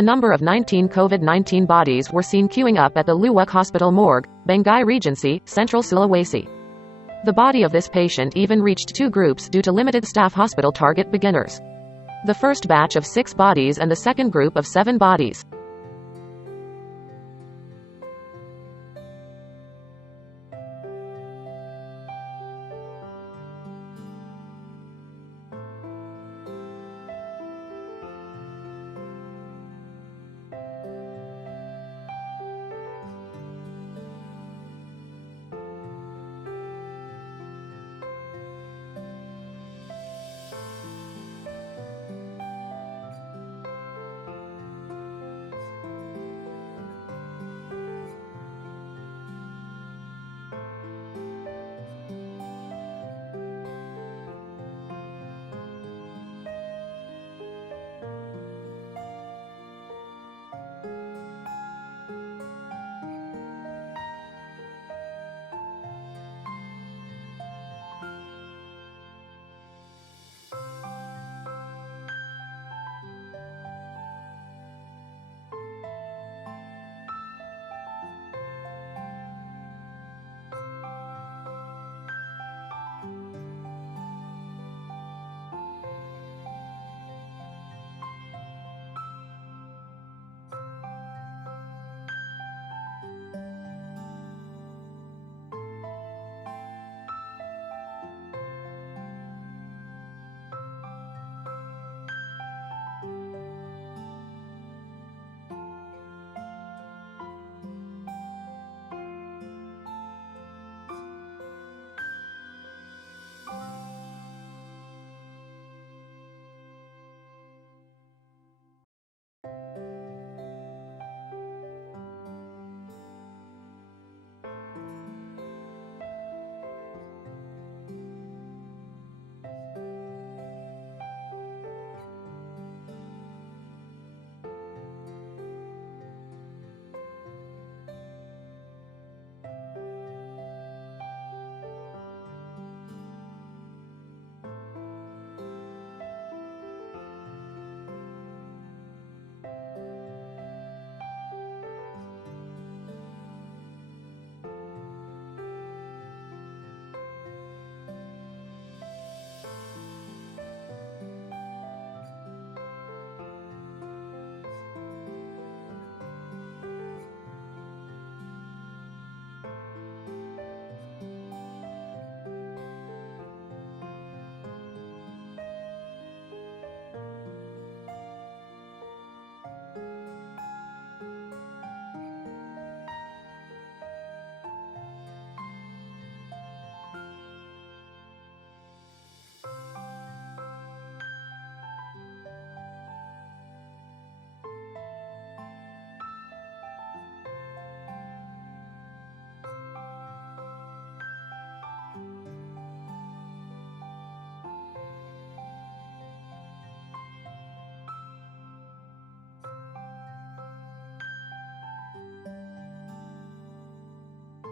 A number of 19 COVID-19 bodies were seen queuing up at the Luwak Hospital morgue, Banggai Regency, Central Sulawesi. The body of this patient even reached 2 groups due to limited staff. Hospital target beginners. The first batch of 6 bodies and the second group of 7 bodies.